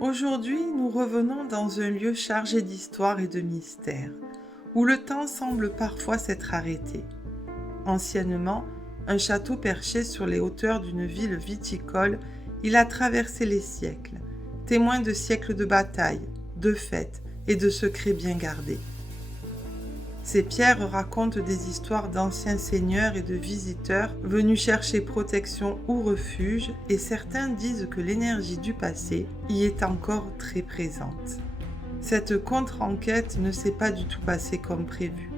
Aujourd'hui, nous revenons dans un lieu chargé d'histoire et de mystère, où le temps semble parfois s'être arrêté. Anciennement, un château perché sur les hauteurs d'une ville viticole, il a traversé les siècles, témoin de siècles de batailles, de fêtes et de secrets bien gardés. Ces pierres racontent des histoires d'anciens seigneurs et de visiteurs venus chercher protection ou refuge, et certains disent que l'énergie du passé y est encore très présente. Cette contre-enquête ne s'est pas du tout passée comme prévu.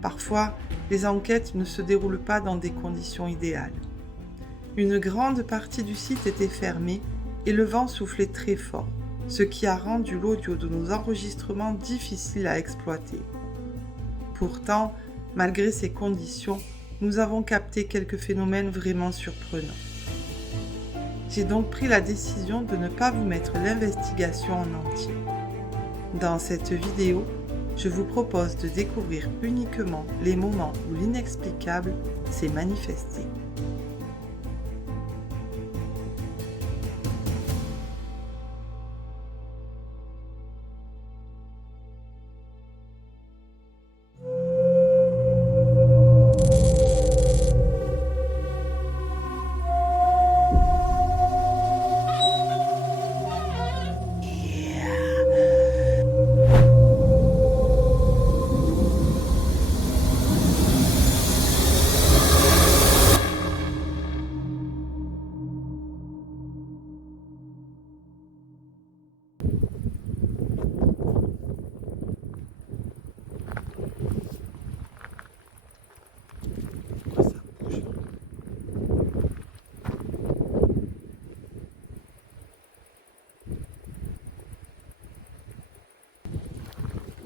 Parfois, les enquêtes ne se déroulent pas dans des conditions idéales. Une grande partie du site était fermée et le vent soufflait très fort, ce qui a rendu l'audio de nos enregistrements difficile à exploiter. Pourtant, malgré ces conditions, nous avons capté quelques phénomènes vraiment surprenants. J'ai donc pris la décision de ne pas vous mettre l'investigation en entier. Dans cette vidéo, je vous propose de découvrir uniquement les moments où l'inexplicable s'est manifesté.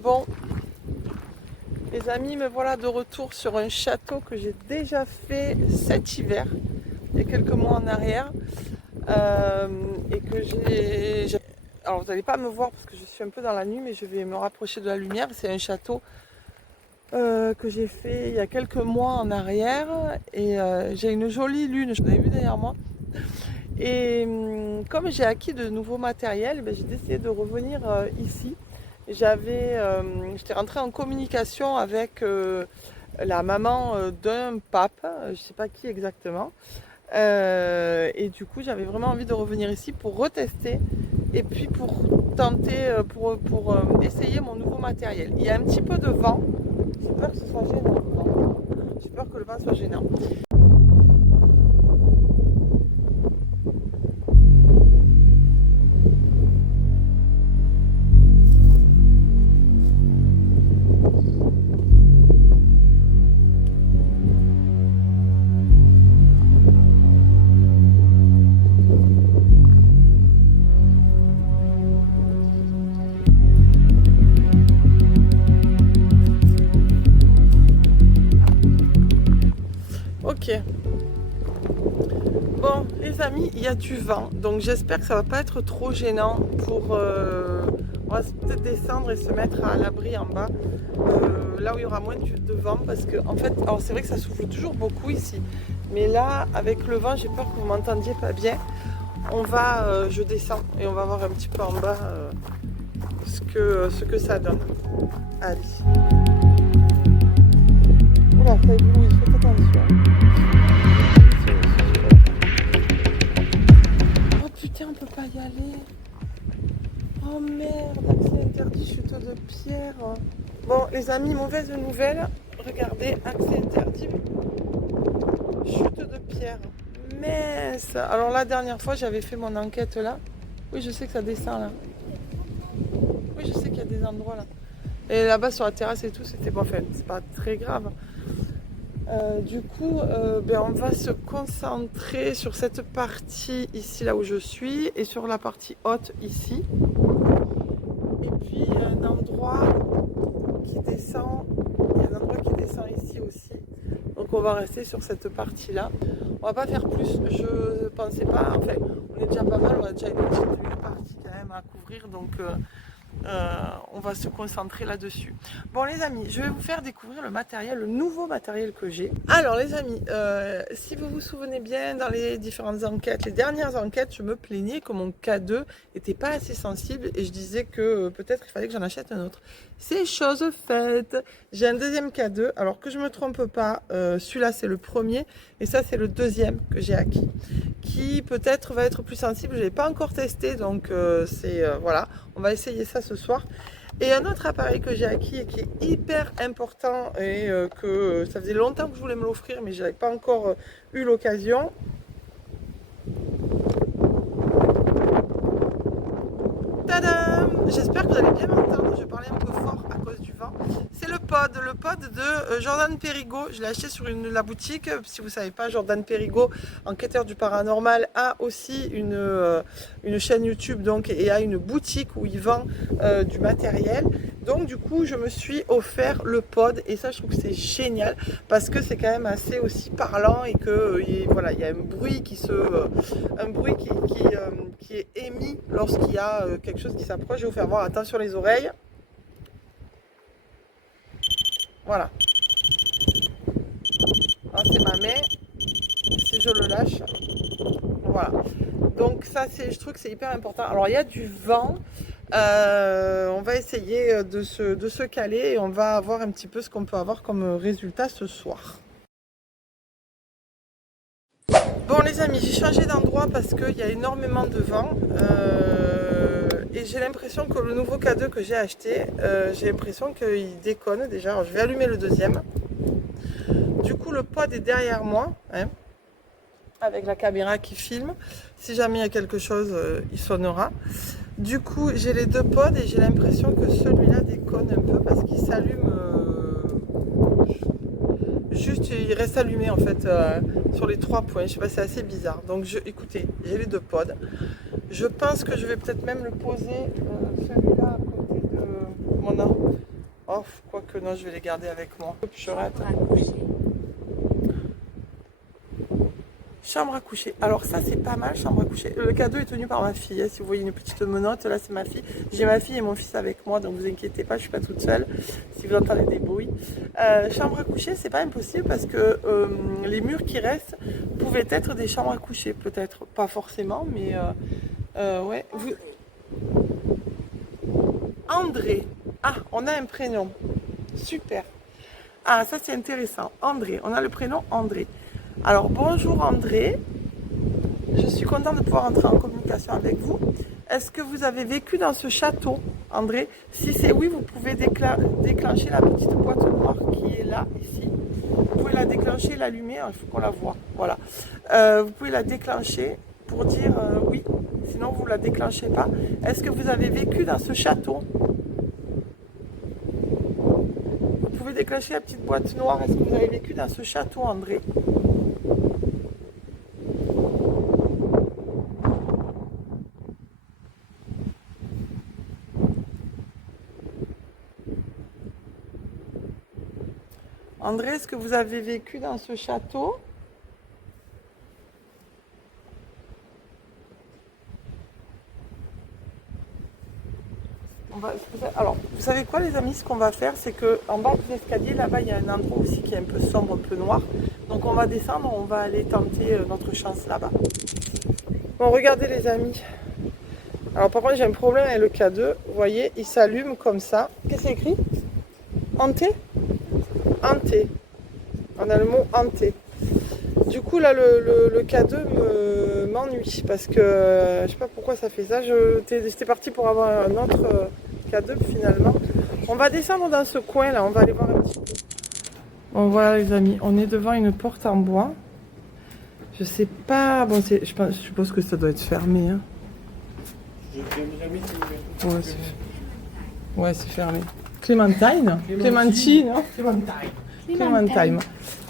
Bon, les amis, me voilà de retour sur un château que j'ai déjà fait cet hiver, il y a quelques mois en arrière, et que j'ai... Alors vous n'allez pas me voir parce que je suis un peu dans la nuit, mais je vais me rapprocher de la lumière. C'est un château que j'ai fait il y a quelques mois en arrière, et j'ai une jolie lune, je l'avais vu derrière moi. Et comme j'ai acquis de nouveaux matériels, j'ai décidé de revenir ici. J'étais rentrée en communication avec la maman d'un pape, je ne sais pas qui exactement. Et du coup, j'avais vraiment envie de revenir ici pour retester et puis pour tenter, pour essayer mon nouveau matériel. Il y a un petit peu de vent, j'ai peur que ce soit gênant. J'ai peur que le vent soit gênant. Ok. Bon, les amis, il y a du vent, donc j'espère que ça va pas être trop gênant pour... on va peut-être descendre et se mettre à l'abri en bas, là où il y aura moins de vent, parce que en fait, alors c'est vrai que ça souffle toujours beaucoup ici, mais là, avec le vent, j'ai peur que vous m'entendiez pas bien. Je descends et on va voir un petit peu en bas ce que ça donne. Allez. Oula, ça éblouit, faites attention. Oh putain, on peut pas y aller. Oh merde, accès interdit, chute de pierre. Bon, les amis, mauvaise nouvelle. Regardez, accès interdit, chute de pierre. Mince. Alors la dernière fois, j'avais fait mon enquête là. Oui, je sais que ça descend là. Oui, je sais qu'il y a des endroits là. Et là-bas sur la terrasse et tout, c'était bon, enfin, c'est pas très grave. Du coup, on va se concentrer sur cette partie ici, là où je suis, et sur la partie haute ici. Et puis il y a un endroit qui descend, ici aussi. Donc on va rester sur cette partie-là. On va pas faire plus, je pensais pas, enfin, on est déjà pas mal, on a déjà une partie quand même à couvrir, donc On va se concentrer là-dessus. Bon les amis, je vais vous faire découvrir le matériel, le nouveau matériel que j'ai. Alors les amis, si vous vous souvenez bien, dans les différentes enquêtes, les dernières enquêtes, je me plaignais que mon K2 n'était pas assez sensible et je disais que peut-être il fallait que j'en achète un autre. C'est chose faite. J'ai un deuxième K2, alors que je ne me trompe pas, celui-là c'est le premier et ça c'est le deuxième que j'ai acquis, qui peut-être va être plus sensible. Je ne l'ai pas encore testé, donc voilà, on va essayer ça ce soir. Et un autre appareil que j'ai acquis et qui est hyper important et que ça faisait longtemps que je voulais me l'offrir mais je n'avais pas encore eu l'occasion. Tadam! J'espère que vous allez bien m'entendre, je parlais un peu fort à cause du vent. C'est le pod de Jordan Perigo. Je l'ai acheté sur la boutique. Si vous ne savez pas, Jordan Perigo, enquêteur du paranormal, a aussi une chaîne YouTube donc, et a une boutique où il vend du matériel. Donc du coup, je me suis offert le pod et ça, je trouve que c'est génial parce que c'est quand même assez aussi parlant et que voilà, il y a un bruit qui est émis lorsqu'il y a quelque chose qui s'approche. Je vais vous faire voir, attention les oreilles. Voilà. C'est ma main. Si je le lâche, voilà. Donc ça, je trouve que c'est hyper important. Alors il y a du vent. On va essayer de se caler et on va voir un petit peu ce qu'on peut avoir comme résultat ce soir. Bon les amis, j'ai changé d'endroit parce qu'il y a énormément de vent et j'ai l'impression que le nouveau K2 que j'ai acheté, j'ai l'impression qu'il déconne déjà. Alors, je vais allumer le deuxième. Du coup le pod est derrière moi, hein, avec la caméra qui filme. Si jamais il y a quelque chose, il sonnera. Du coup j'ai les deux pods et j'ai l'impression que celui-là déconne un peu parce qu'il s'allume. Juste, il reste allumé en fait sur les 3 points. Je sais pas, c'est assez bizarre. Donc, écoutez, j'ai les 2 pods. Je pense que je vais peut-être même le poser celui-là à côté de mon arbre. Oh, quoique non, je vais les garder avec moi. Je rate. Chambre à coucher. Alors ça c'est pas mal, chambre à coucher. Le cadeau est tenu par ma fille. Hein. Si vous voyez une petite menotte, là c'est ma fille. J'ai ma fille et mon fils avec moi, donc vous inquiétez pas, je suis pas toute seule. Si vous entendez des bruits. Chambre à coucher, c'est pas impossible parce que les murs qui restent pouvaient être des chambres à coucher. Peut-être, pas forcément, mais ouais. André. Ah, on a un prénom. Super. Ah, ça c'est intéressant. André. On a le prénom André. Alors bonjour André, je suis contente de pouvoir entrer en communication avec vous. Est-ce que vous avez vécu dans ce château, André? Si c'est oui, vous pouvez déclencher la petite boîte noire qui est là, ici. Vous pouvez la déclencher, l'allumer, il faut qu'on la voit. Voilà. Vous pouvez la déclencher pour dire oui, sinon vous ne la déclenchez pas. Est-ce que vous avez vécu dans ce château? Vous pouvez déclencher la petite boîte noire. Est-ce que vous avez vécu dans ce château, André? André, est-ce que vous avez vécu dans ce château? Alors, vous savez quoi les amis, ce qu'on va faire, c'est qu'en bas de l'escalier, là-bas, il y a un endroit aussi qui est un peu sombre, un peu noir. Donc on va descendre, on va aller tenter notre chance là-bas. Bon, regardez les amis. Alors par contre, j'ai un problème avec le K2. Vous voyez, il s'allume comme ça. Qu'est-ce que c'est écrit? Hanté? Hanté. On a le mot hanté. Du coup, là, le K2 m'ennuie parce que je sais pas pourquoi ça fait ça. J'étais parti pour avoir un autre K2 finalement. On va descendre dans ce coin là, on va aller voir un petit peu. Bon, voilà les amis, on est devant une porte en bois. Je sais pas, bon, je suppose que ça doit être fermé. Hein. Ouais, c'est fermé. Clémentine. Clémentine.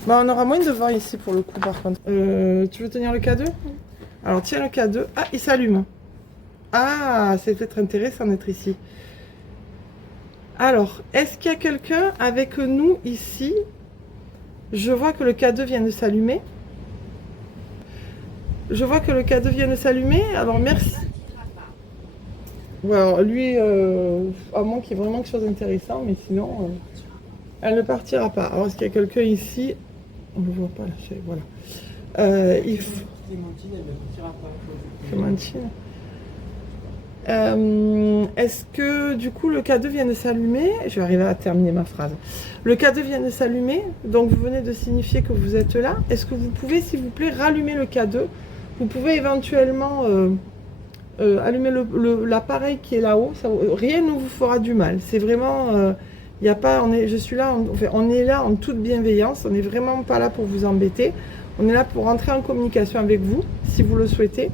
Bon, on aura moins de vent ici pour le coup par contre. Tu veux tenir le K2? Alors tiens le K2. Ah, il s'allume. Ah, c'est peut-être intéressant d'être ici. Alors, est-ce qu'il y a quelqu'un avec nous ici? Je vois que le K2 vient de s'allumer. Je vois que le K2 vient de s'allumer. Alors merci. Ouais, alors lui, à moins qu'il y ait vraiment quelque chose d'intéressant, mais sinon, elle ne partira pas. Alors, est-ce qu'il y a quelqu'un ici? On ne le voit pas là, voilà. Clémentine, elle ne partira pas. Clémentine. Est-ce que du coup le K2 vient de s'allumer? Je vais arriver à terminer ma phrase. Le K2 vient de s'allumer, donc vous venez de signifier que vous êtes là. Est-ce que vous pouvez, s'il vous plaît, rallumer le K2? Vous pouvez éventuellement allumer l'appareil qui est là-haut. Rien ne vous fera du mal. C'est vraiment, y a pas, je suis là, on est là en toute bienveillance. On n'est vraiment pas là pour vous embêter. On est là pour entrer en communication avec vous, si vous le souhaitez.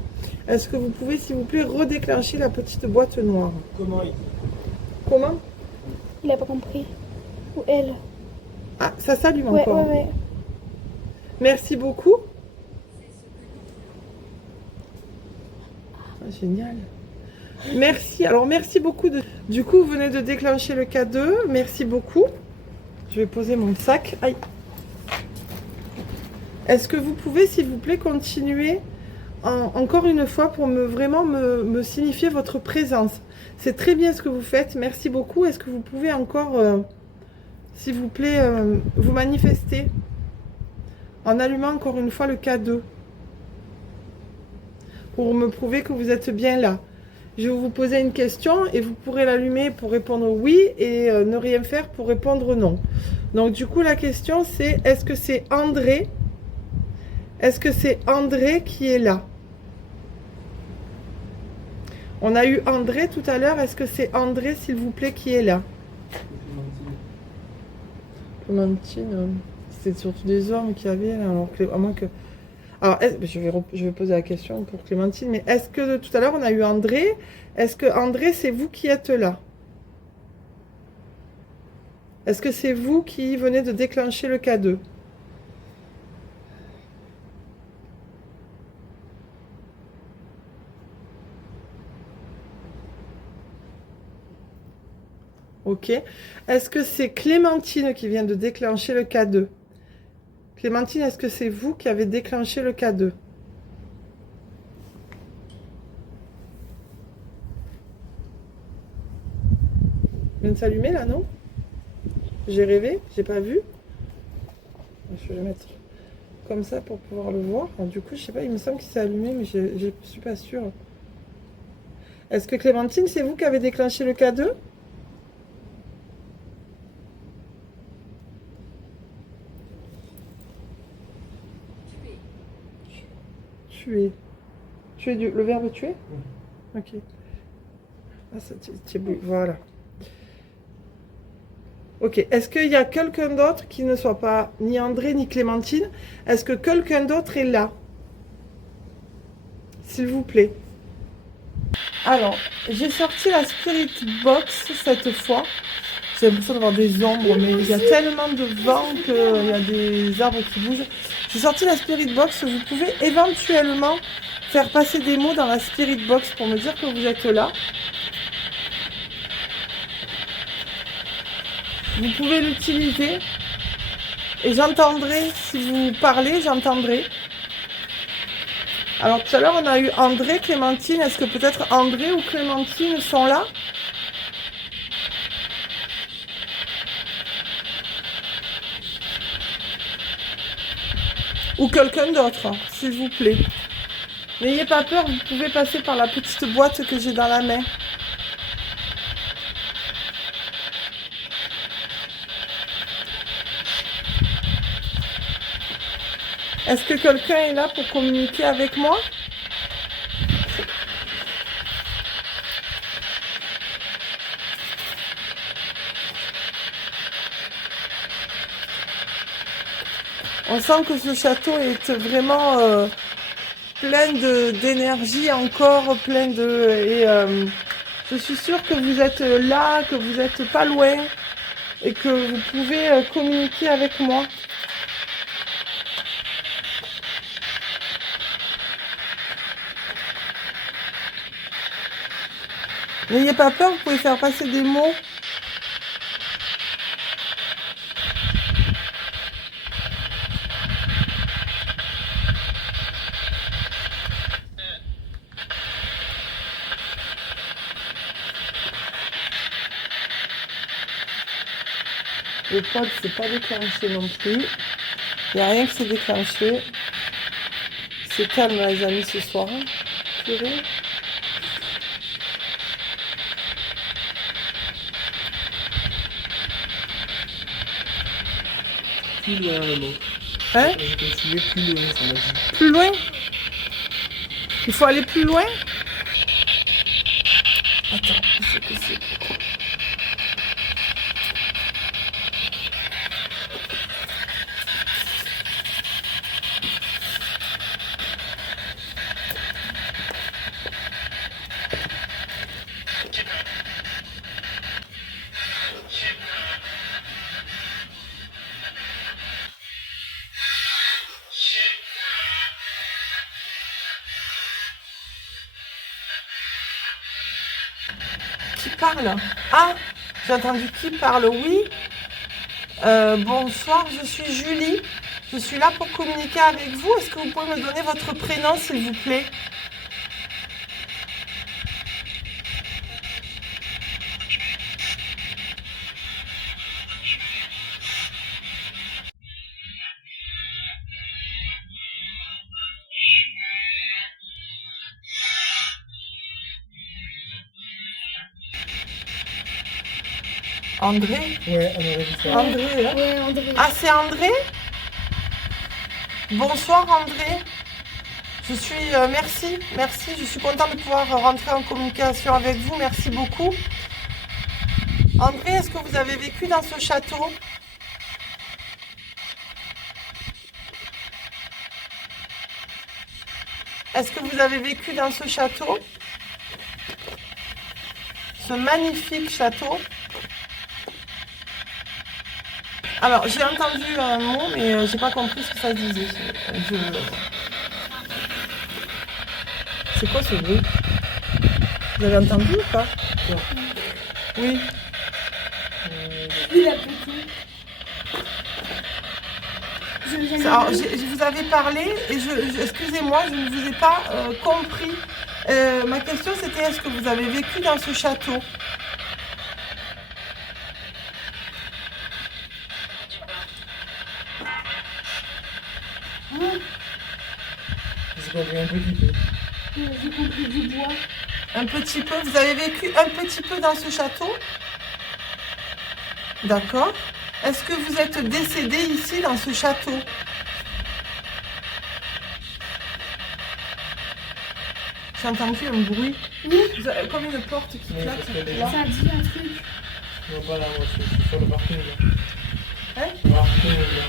Est-ce que vous pouvez, s'il vous plaît, redéclencher la petite boîte noire? Comment? Il a pas compris. Ou elle. Ah, ça s'allume Ouais, encore. ouais. Merci beaucoup. Ah, génial. Merci. Alors, merci beaucoup. Du coup, vous venez de déclencher le K2. Merci beaucoup. Je vais poser mon sac. Aïe. Est-ce que vous pouvez, s'il vous plaît, continuer encore une fois pour vraiment me signifier votre présence? C'est très bien ce que vous faites. Merci beaucoup. Est-ce que vous pouvez encore, s'il vous plaît, vous manifester en allumant encore une fois le K2 pour me prouver que vous êtes bien là? Je vais vous poser une question et vous pourrez l'allumer pour répondre oui et ne rien faire pour répondre non. Donc du coup, la question c'est, est-ce que c'est André? Est-ce que c'est André qui est là? On a eu André tout à l'heure. Est-ce que c'est André, s'il vous plaît, qui est là? Clémentine, c'est surtout des hommes qui avaient là. Alors, à moins que... Alors, je vais poser la question pour Clémentine. Mais est-ce que tout à l'heure, on a eu André? Est-ce que André, c'est vous qui êtes là? Est-ce que c'est vous qui venez de déclencher le K2? Ok. Est-ce que c'est Clémentine qui vient de déclencher le K2? Clémentine, est-ce que c'est vous qui avez déclenché le K2? Il vient de s'allumer là, non? J'ai rêvé, j'ai pas vu. Je vais le mettre comme ça pour pouvoir le voir. Alors, du coup, je sais pas, il me semble qu'il s'est allumé, mais je suis pas sûre. Est-ce que Clémentine, c'est vous qui avez déclenché le K2? Tuer. Tuer le verbe tuer? Ok. Ah, ça, voilà. Ok. Est-ce qu'il y a quelqu'un d'autre qui ne soit pas ni André ni Clémentine? Est-ce que quelqu'un d'autre est là? S'il vous plaît. Alors, j'ai sorti la Spirit Box cette fois. J'ai l'impression d'avoir des ombres, mais il y a tellement de vent qu'il y a des arbres qui bougent. J'ai sorti la Spirit Box. Vous pouvez éventuellement faire passer des mots dans la Spirit Box pour me dire que vous êtes là. Vous pouvez l'utiliser. Et j'entendrai, si vous parlez, j'entendrai. Alors tout à l'heure, on a eu André, Clémentine. Est-ce que peut-être André ou Clémentine sont là? Ou quelqu'un d'autre, s'il vous plaît. N'ayez pas peur, vous pouvez passer par la petite boîte que j'ai dans la main. Est-ce que quelqu'un est là pour communiquer avec moi? On sent que ce château est vraiment plein d'énergie encore, plein de... Et je suis sûre que vous êtes là, que vous n'êtes pas loin et que vous pouvez communiquer avec moi. N'ayez pas peur, vous pouvez faire passer des mots. Le pod, c'est pas déclenché non plus. Il n'y a rien qui s'est déclenché. C'est calme, les amis, ce soir. Purée. Plus loin, le mot. Hein? J'ai continué plus loin, ça m'a dit. Plus loin? Il faut aller plus loin? Attends, qu'est-ce que c'est? Qui parle? Ah, j'ai entendu qui parle, oui. Bonsoir, je suis Julie. Je suis là pour communiquer avec vous. Est-ce que vous pouvez me donner votre prénom, s'il vous plaît? André? Ouais, on aurait dit ça. André, hein? Ouais, André. Ah, c'est André? Bonsoir, André. Je suis... merci. Je suis contente de pouvoir rentrer en communication avec vous. Merci beaucoup. André, est-ce que vous avez vécu dans ce château? Est-ce que vous avez vécu dans ce château? Ce magnifique château? Alors, j'ai entendu un mot, mais j'ai pas compris ce que ça disait. C'est quoi ce bruit? Vous avez entendu ou pas? Quoi? Oui. Il a petit. Alors, je vous avais parlé et excusez-moi, je ne vous ai pas compris. Ma question c'était est-ce que vous avez vécu dans ce château? J'ai compris un petit peu. J'ai compris du bois. Un petit peu. Vous avez vécu un petit peu dans ce château? D'accord. Est-ce que vous êtes décédé ici dans ce château? J'ai entendu un bruit. Oui, Comme une porte qui Oui, claque. parce qu'elle est là. ça dit un truc. Non, pas là, moi, je suis sur le parking. Là. Hein? Parking, là.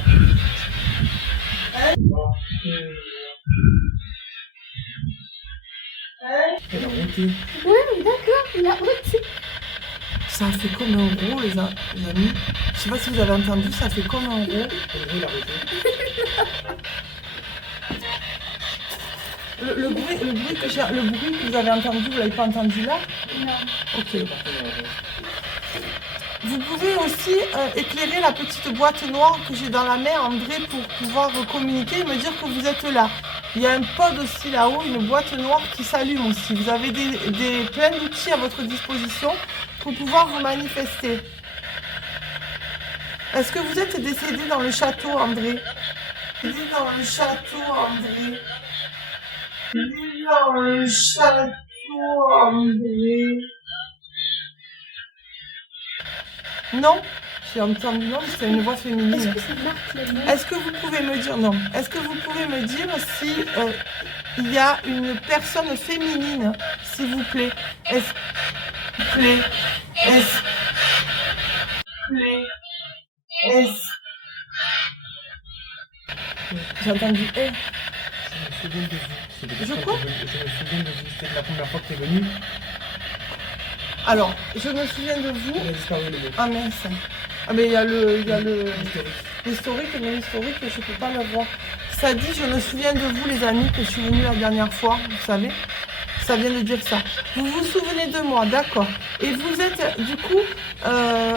Parking, là. Elle a monté. Ouais, d'accord, il a ôté. Ça a fait comme un rond, les amis. Je sais pas si vous avez entendu, ça fait comme un rond. Il a arrêté. Le bruit que vous avez entendu, vous l'avez pas entendu là? Non. Ok. Vous pouvez aussi éclairer la petite boîte noire que j'ai dans la main, André, pour pouvoir communiquer et me dire que vous êtes là. Il y a un pod aussi là-haut, une boîte noire qui s'allume aussi. Vous avez plein d'outils à votre disposition pour pouvoir vous manifester. Est-ce que vous êtes décédé dans le château, André? Décédé dans le château, André. Décédé dans le château, André. Non, j'ai entendu non, c'est une voix féminine. Est-ce que ça marque les mots? Est-ce que vous pouvez me dire non? Est-ce que vous pouvez me dire si il y a une personne féminine, s'il vous plaît? Est-ce plaît? Est-ce plaît? Est-ce j'ai entendu eh. Je me souviens de vous. C'est Je pour ça quoi? que je me souviens de vous. C'était la première fois que tu es venu. Alors, je me souviens de vous. Il a disparu le mot. Ah mince. Ah mais il y a le Historique. l'historique, mais l'historique, je peux pas le voir. Ça dit, je me souviens de vous, les amis, que je suis venue la dernière fois, vous savez. Ça vient de dire ça. Vous vous souvenez de moi, d'accord. Et vous êtes, du coup,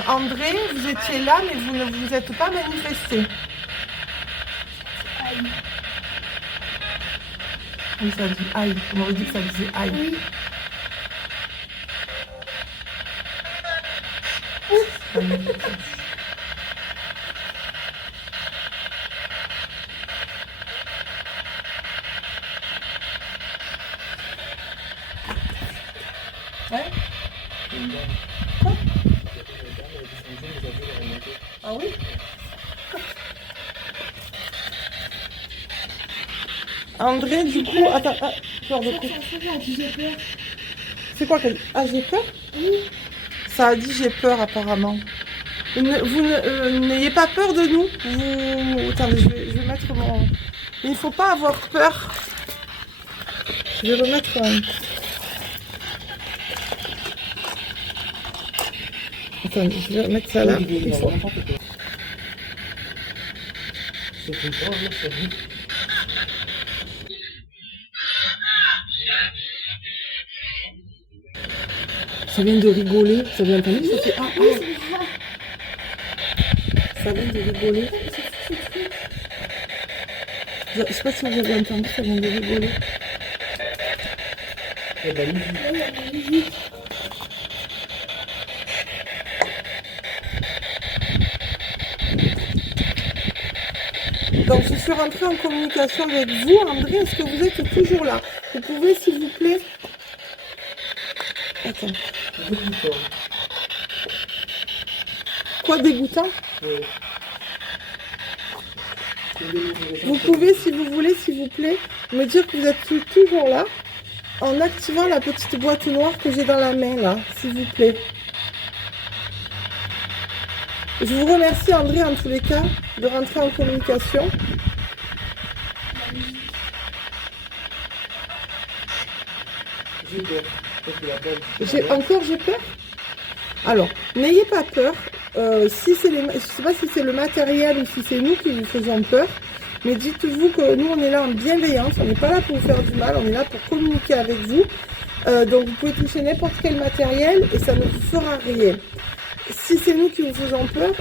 André, vous étiez là, mais vous ne vous êtes pas manifesté. Aïe. Oui, ça dit aïe. On m'aurait dit que ça disait aïe. Oui. Ouais. Ah oui? André, du coup, attends, peur de quoi? Ça a dit j'ai peur. C'est quoi qu'elle... Ah, j'ai peur? Oui. Ça a dit j'ai peur apparemment. N'ayez pas peur de nous. Attendez, je vais mettre mon... Il ne faut pas avoir peur. Je vais remettre... Attendez, je vais remettre ça là. Il faut... Ça vient de rigoler. Ça vient entendu? Ça fait... Ah, Oui, c'est ça. ça vient de rigoler. Je sais pas si vous avez entendu, ça vient de rigoler. Il y a de la musique. Oui, il y a de la musique. Donc je suis rentrée en communication avec vous. André, est-ce que vous êtes toujours là? Vous pouvez, s'il vous plaît... Attends. Dégoûtant. Quoi, dégoûtant? Oui. Vous pouvez, si vous voulez, s'il vous plaît, me dire que vous êtes toujours là en activant la petite boîte noire que j'ai dans la main, là, s'il vous plaît. Je vous remercie, André, en tous les cas, de rentrer en communication. J'ai peur. Parce que la balle, J'ai peur. Alors, n'ayez pas peur. Si c'est je ne sais pas si c'est le matériel ou si c'est nous qui vous faisons peur, mais dites-vous que nous, on est là en bienveillance. On n'est pas là pour vous faire du mal, on est là pour communiquer avec vous. Donc, vous pouvez toucher n'importe quel matériel et ça ne vous fera rien. Si c'est nous qui vous faisons peur,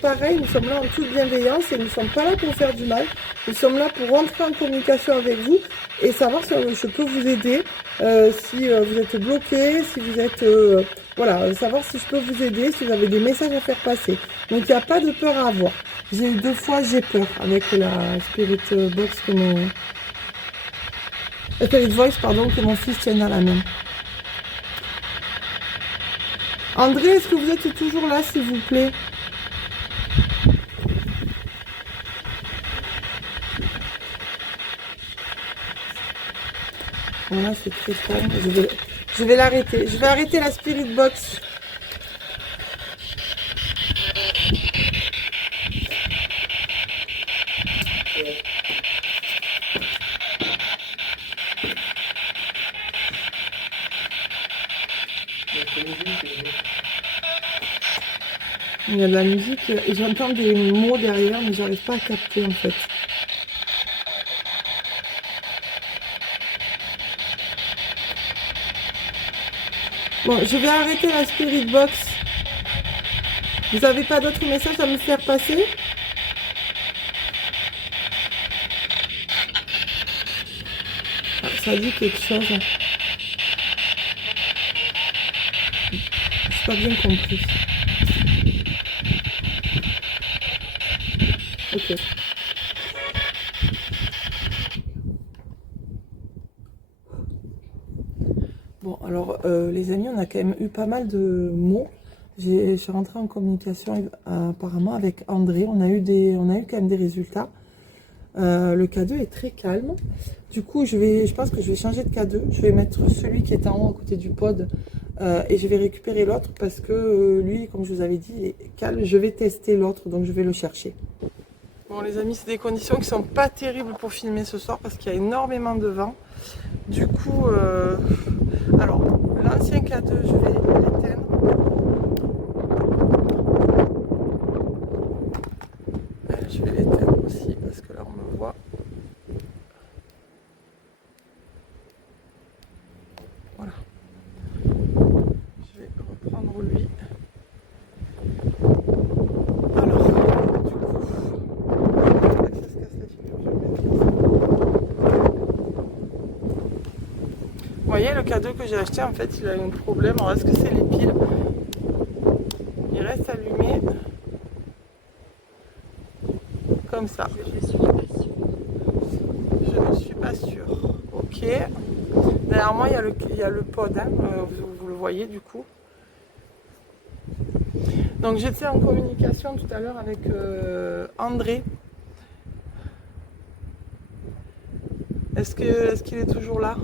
pareil, nous sommes là en toute bienveillance et nous ne sommes pas là pour vous faire du mal. Nous sommes là pour rentrer en communication avec vous et savoir si je peux vous aider, si vous êtes bloqué, si vous êtes... voilà, savoir si je peux vous aider, si vous avez des messages à faire passer. Donc, il n'y a pas de peur à avoir. J'ai eu 2 fois, j'ai peur avec la Spirit Box que mon... Spirit Voice, pardon, que mon fils tient dans la main. André, est-ce que vous êtes toujours là, s'il vous plaît? Voilà, c'est très calme. Je vais l'arrêter. Je vais arrêter la Spirit Box. Il y a de la musique et j'entends des mots derrière, mais j'arrive pas à capter en fait. Bon, je vais arrêter la Spirit Box. Vous n'avez pas d'autres messages à me faire passer? Ah, ça dit quelque chose. Je n'ai pas bien compris. Ok. Bon, alors, les amis, on a quand même eu pas mal de mots. Je suis rentrée en communication apparemment avec André. On a eu quand même des résultats. Le K2 est très calme. Du coup, je pense que je vais changer de K2. Je vais mettre celui qui est en haut à côté du pod et je vais récupérer l'autre parce que lui, comme je vous avais dit, il est calme. Je vais tester l'autre, donc je vais le chercher. Bon, les amis, c'est des conditions qui sont pas terribles pour filmer ce soir parce qu'il y a énormément de vent. Du coup, alors, l'ancien K2, je vais l'éteindre. Je vais l'éteindre aussi parce que là, on me voit. Voilà. Je vais reprendre lui. Alors, du coup, ça se casse la figure. Vous voyez, le cadeau que j'ai acheté, en fait, il a un problème. Alors, est-ce que c'est les piles? Il reste allumé. Comme ça. Je ne suis pas sûre. Ok. Derrière moi, il y a le pod. Hein. Vous le voyez du coup. Donc j'étais en communication tout à l'heure avec André. Est-ce qu'il est toujours là?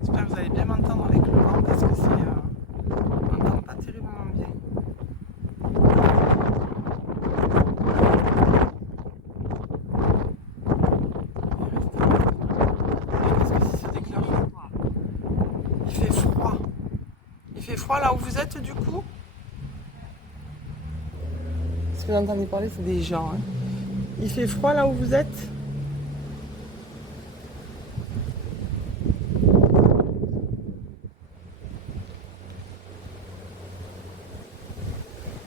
J'espère que vous allez bien m'entendre avec le vent parce que on n'entend pas terriblement bien. Il fait froid. Il fait froid là où vous êtes du coup? Ce que vous entendez parler, c'est des gens. Hein. Il fait froid là où vous êtes?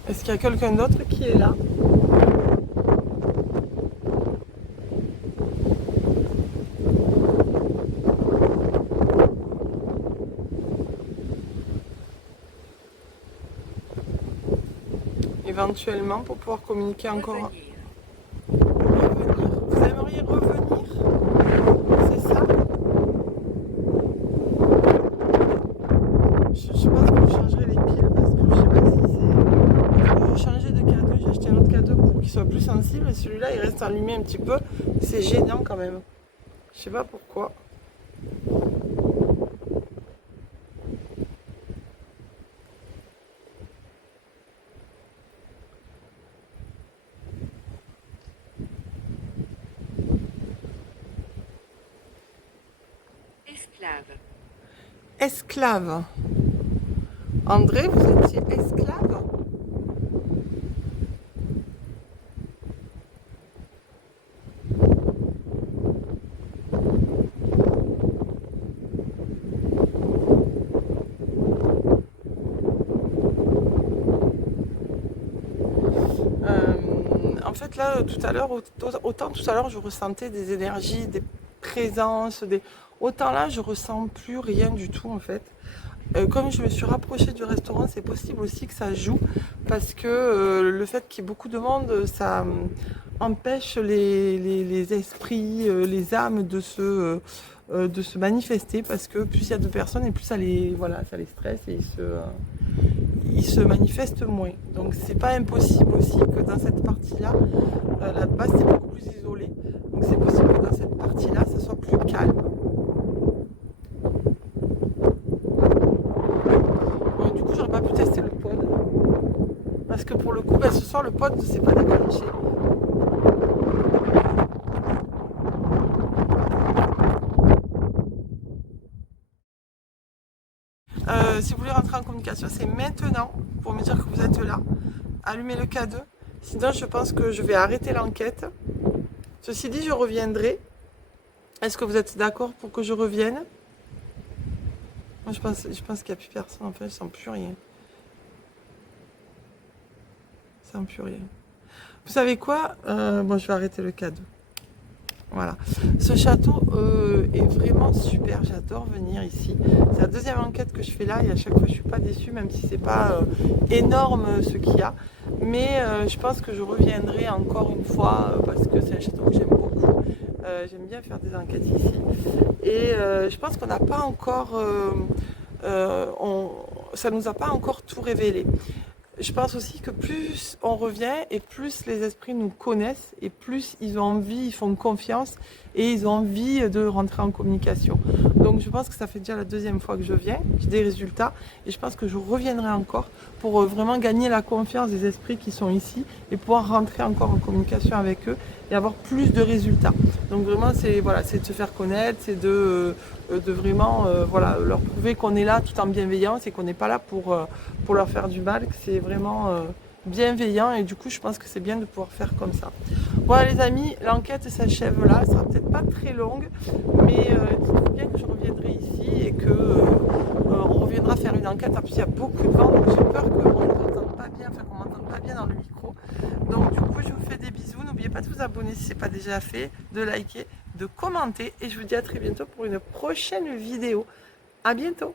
Est-ce qu'il y a quelqu'un d'autre qui est là? Éventuellement pour pouvoir communiquer encore. Revenir. Vous aimeriez revenir? C'est ça? Je pense que je changerai les piles parce que je sais pas si c'est. J'ai changé de cadeau, j'ai acheté un autre cadeau pour qu'il soit plus sensible et celui-là il reste allumé un petit peu. C'est gênant quand même. Je sais pas pourquoi. Esclave. André, vous étiez esclave? En fait là, tout à l'heure, autant tout à l'heure je ressentais des énergies, des présences, autant là je ressens plus rien du tout en fait. Comme je me suis rapprochée du restaurant, c'est possible aussi que ça joue parce que le fait qu'il y ait beaucoup de monde, ça empêche les esprits, les âmes de se manifester parce que plus il y a de personnes et plus ça les stresse et ils se manifestent moins. Donc c'est pas impossible aussi que dans cette partie-là, la base c'est beaucoup plus isolé, donc c'est possible que dans cette partie-là, ça soit plus calme. Du coup, j'aurais pas pu tester le pod. Parce que pour le coup, ce soir, le pod ne s'est pas déclenché. Si vous voulez rentrer en communication, c'est maintenant pour me dire que vous êtes là. Allumez le K2. Sinon, je pense que je vais arrêter l'enquête. Ceci dit, je reviendrai. Est-ce que vous êtes d'accord pour que je revienne? Moi, je pense qu'il n'y a plus personne. En fait, je sens plus rien. Je sens plus rien. Vous savez quoi? Bon, je vais arrêter le K2. Voilà. Ce château est vraiment super. J'adore venir ici. C'est la deuxième enquête que je fais là et à chaque fois je suis pas déçue, même si c'est pas énorme ce qu'il y a. Mais je pense que je reviendrai encore une fois parce que c'est un château que j'aime beaucoup. J'aime bien faire des enquêtes ici. Et je pense qu'on n'a pas encore... ça nous a pas encore tout révélé. Je pense aussi que plus on revient et plus les esprits nous connaissent et plus ils ont envie, ils font confiance et ils ont envie de rentrer en communication. Donc je pense que ça fait déjà la deuxième fois que je viens, j'ai des résultats et je pense que je reviendrai encore pour vraiment gagner la confiance des esprits qui sont ici et pouvoir rentrer encore en communication avec eux et avoir plus de résultats. Donc vraiment c'est de se faire connaître, c'est de vraiment leur prouver qu'on est là tout en bienveillance et qu'on n'est pas là pour leur faire du mal, que c'est vraiment bienveillant et du coup je pense que c'est bien de pouvoir faire comme ça. Voilà les amis, l'enquête s'achève là, elle sera peut-être pas très longue, mais dites-vous bien que je reviendrai ici et que on reviendra faire une enquête. En plus il y a beaucoup de vent, donc j'ai peur qu'on ne m'entende pas bien, qu'on m'entende pas bien dans le micro. Donc du coup je vous fais des bisous, n'oubliez pas de vous abonner si ce n'est pas déjà fait, de liker, de commenter et je vous dis à très bientôt pour une prochaine vidéo. À bientôt.